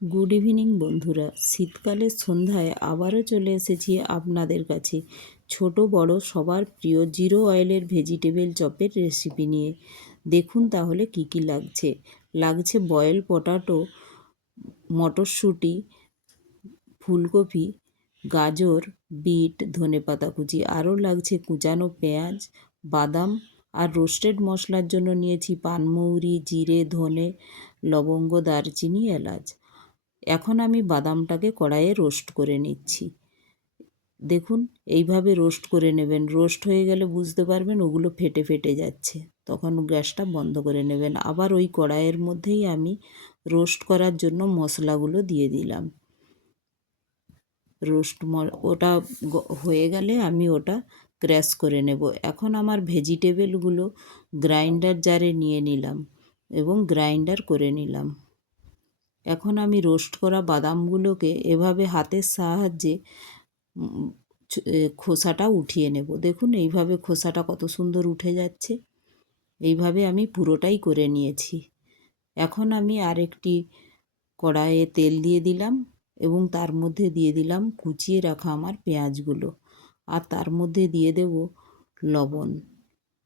Good evening বন্ধুরা, শীতকালের সন্ধ্যায় আবারও চলে এসেছি আপনাদের কাছে ছোট বড় সবার প্রিয় জিরো অয়েলের ভেজিটেবল চপের রেসিপি নিয়ে। দেখুন তাহলে কি কি লাগছে। লাগছে বয়েল পটাটো, মটরশুঁটি, ফুলকপি, গাজর, বিট, ধনেপাতা কুচি, আরও লাগছে কুচানো পেঁয়াজ, বাদাম, আর রোস্টেড মশলার জন্য নিয়েছি পানমৌরি, জিরে, ধনে, লবঙ্গ, দারচিনি, এলাচ। এখন আমি বাদামটাকে কড়াইয়ে রোস্ট করে নিচ্ছি। দেখুন এইভাবে রোস্ট করে নেবেন। রোস্ট হয়ে গেলে বুঝতে পারবেন ওগুলো ফেটে ফেটে যাচ্ছে, তখন গ্যাসটা বন্ধ করে নেবেন। আবার ওই কড়াইয়ের মধ্যেই আমি রোস্ট করার জন্য মশলাগুলো দিয়ে দিলাম। ওটা হয়ে গেলে আমি ওটা ক্র্যাশ করে নেব। এখন আমার ভেজিটেবলগুলো গ্রাইন্ডার জারে নিয়ে নিলাম এবং গ্রাইন্ডার করে নিলাম। এখন আমি রোস্ট করা বাদামগুলোকে এভাবে হাতের সাহায্যে খোসাটা উঠিয়ে নেব। দেখুন এইভাবে খোসাটা কত সুন্দর উঠে যাচ্ছে। এইভাবে আমি পুরোটাই করে নিয়েছি। এখন আমি আরেকটি কড়াইয়ে তেল দিয়ে দিলাম এবং তার মধ্যে দিয়ে দিলাম কুচিয়ে রাখা আমার পেঁয়াজগুলো, আর তার মধ্যে দিয়ে দেব লবণ,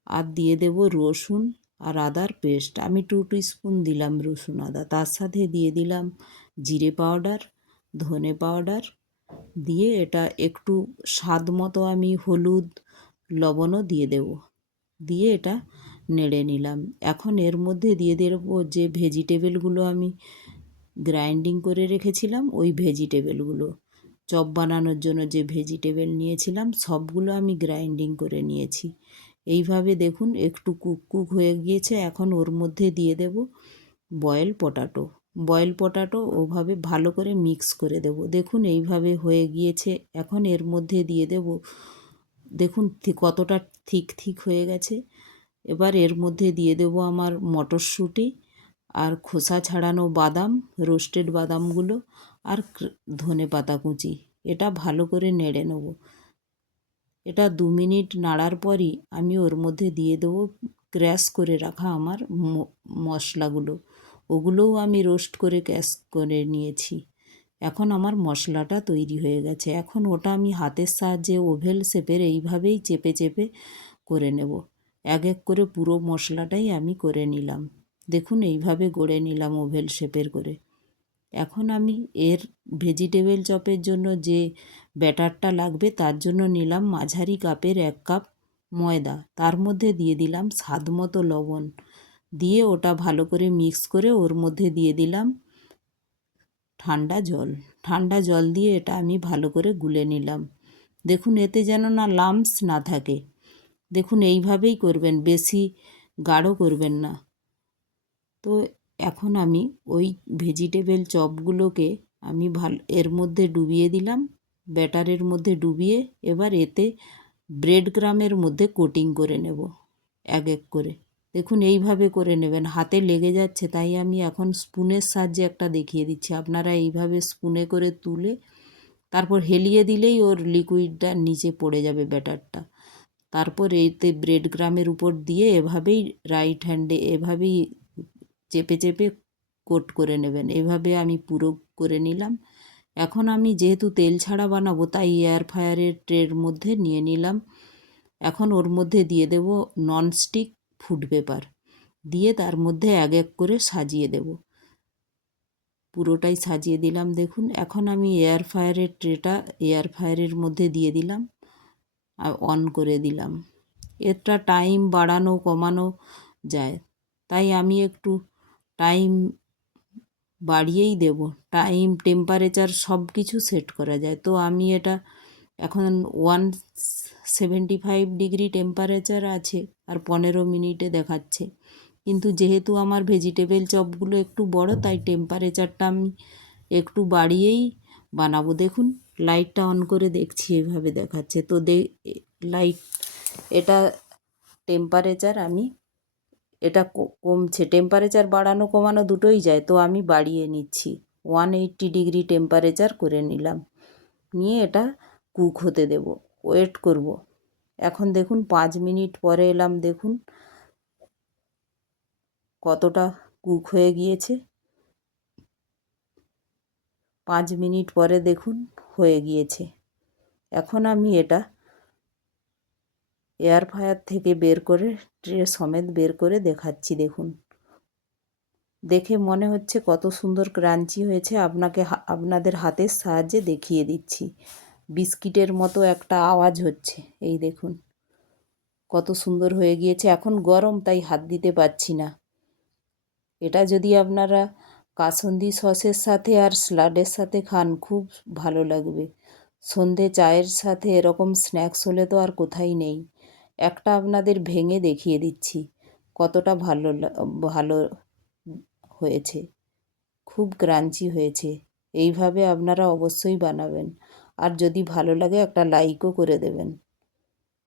আর দিয়ে দেব রসুন আর আদার পেস্ট। আমি 2 টিস্পুন দিলাম রসুন আদা। তার সাথে দিয়ে দিলাম জিরে পাউডার, ধনে পাউডার, দিয়ে এটা একটু স্বাদ মতো আমি হলুদ, লবণও দিয়ে দেব। দিয়ে এটা নেড়ে নিলাম। এখন এর মধ্যে দিয়ে দেব যে ভেজিটেবলগুলো আমি গ্রাইন্ডিং করে রেখেছিলাম, ওই ভেজিটেবলগুলো, চপ বানানোর জন্য যে ভেজিটেবল নিয়েছিলাম সবগুলো আমি গ্রাইন্ডিং করে নিয়েছি। এইভাবে দেখুন একটু কুক হয়ে গিয়েছে। এখন ওর মধ্যে দিয়ে দেব বয়েল পটাটো ওভাবে ভালো করে মিক্স করে দেব। দেখুন এইভাবে হয়ে গিয়েছে। এখন এর মধ্যে দিয়ে দেব, দেখুন কতটা থিক হয়ে গেছে। এবার এর মধ্যে দিয়ে দেব আমার মটরশুঁটি আর খোসা ছাড়ানো বাদাম, রোস্টেড বাদামগুলো, আর ধনেপাতা কুচি। এটা ভালো করে নেড়ে নেব। এটা 2 মিনিট নাড়ার পরই আমি ওর মধ্যে দিয়ে দেবো ক্র্যাশ করে রাখা আমার মশলাগুলো। ওগুলোও আমি রোস্ট করে ক্র্যাশ করে নিয়েছি। এখন আমার মশলাটা তৈরি হয়ে গেছে। এখন ওটা আমি হাতের সাহায্যে ওভেল শেপের এইভাবেই চেপে চেপে করে নেব। এক এক করে পুরো মশলাটাই আমি করে নিলাম। দেখুন এইভাবে গড়ে নিলাম ওভেল শেপের করে। এখন আমি এর ভেজিটেবল চপের জন্য যে ব্যাটারটা লাগবে তার জন্য নিলাম মাঝারি কাপের 1 কাপ ময়দা। তার মধ্যে দিয়ে দিলাম স্বাদ মতো লবণ, দিয়ে ওটা ভালো করে মিক্স করে ওর মধ্যে দিয়ে দিলাম ঠান্ডা জল দিয়ে এটা আমি ভালো করে গুলে নিলাম। দেখুন এতে যেন না লাম্পস না থাকে। দেখুন এইভাবেই করবেন, বেশি গাঢ় করবেন না। তো এখন আমি ওই ভেজিটেবল চপগুলোকে আমি এর মধ্যে ডুবিয়ে দিলাম, ব্যাটারের মধ্যে ডুবিয়ে। এবার এতে ব্রেড ক্রামের মধ্যে কোটিং করে নেব এক এক করে। দেখুন এইভাবে করে নেবেন। হাতে লেগে যাচ্ছে তাই আমি এখন স্পুনের সাহায্যে একটা দেখিয়ে দিচ্ছি। আপনারা এইভাবে স্পুনে করে তুলে তারপর হেলিয়ে দিলেই ওর লিকুইডটা নিচে পড়ে যাবে ব্যাটারটা। তারপর এতে ব্রেড ক্রামের উপর দিয়ে এভাবেই রাইট হ্যান্ডে এভাবেই চেপে চেপে কোট করে নেবেন। এভাবে আমি পুরো করে নিলাম। এখন আমি যেহেতু তেল ছাড়া বানাবো তাই এয়ার ফ্রায়ারের ট্রের মধ্যে নিয়ে নিলাম। এখন ওর মধ্যে দিয়ে দেব ননস্টিক ফুড পেপার, দিয়ে তার মধ্যে এক এক করে সাজিয়ে দেব। পুরোটাই সাজিয়ে দিলাম। দেখুন এখন আমি এয়ার ফ্রায়ারের ট্রেটা এয়ার ফ্রায়ারের মধ্যে দিয়ে দিলাম আর অন করে দিলাম। এটা টাইম বাড়ানো কমানো যায়, তাই আমি একটু টাইম বাড়িয়েই দেব। টাইম, টেম্পারেচার সব কিছু সেট করা যায়। তো আমি এটা এখন 175 ডিগ্রি টেম্পারেচার আছে আর 15 মিনিটে দেখাচ্ছে। কিন্তু যেহেতু আমার ভেজিটেবল চপগুলো একটু বড় তাই টেম্পারেচারটা আমি একটু বাড়িয়েই বানাবো। দেখুন লাইটটা অন করে দেখছি এভাবে দেখাচ্ছে। তো লাইট এটা টেম্পারেচার আমি এটা কমছে। টেম্পারেচার বাড়ানো কমানো দুটোই যায়, তো আমি বাড়িয়ে নিচ্ছি। 180 ডিগ্রি টেম্পারেচার করে নিলাম, নিয়ে এটা কুক হতে দেব, ওয়েট করব। এখন দেখুন 5 মিনিট পরে এলাম। দেখুন কতটা কুক হয়ে গিয়েছে। 5 মিনিট পরে দেখুন হয়ে গিয়েছে। এখন আমি এটা এয়ার ফ্রায়ার থেকে বের করে ট্রে সমেত বের করে দেখাচ্ছি। দেখুন, দেখে মনে হচ্ছে কত সুন্দর ক্রাঞ্চি হয়েছে। আপনাদের হাতের সাহায্যে দেখিয়ে দিচ্ছি। বিস্কিটের মতো একটা আওয়াজ হচ্ছে। এই দেখুন কত সুন্দর হয়ে গিয়েছে। এখন গরম তাই হাত দিতে পারছি না। এটা যদি আপনারা কাসুন্দি সসের সাথে আর স্যালাডের সাথে খান খুব ভালো লাগবে। সন্ধে চায়ের সাথে এরকম স্ন্যাক্স হলে তো আর কোথায় নেই। একটা আপনাদের ভেঙে দেখিয়ে দিচ্ছি কতটা ভালো হয়েছে। খুব ক্রাঞ্চি হয়েছে। এইভাবে আপনারা অবশ্যই বানাবেন। আর যদি ভালো লাগে একটা লাইকও করে দেবেন।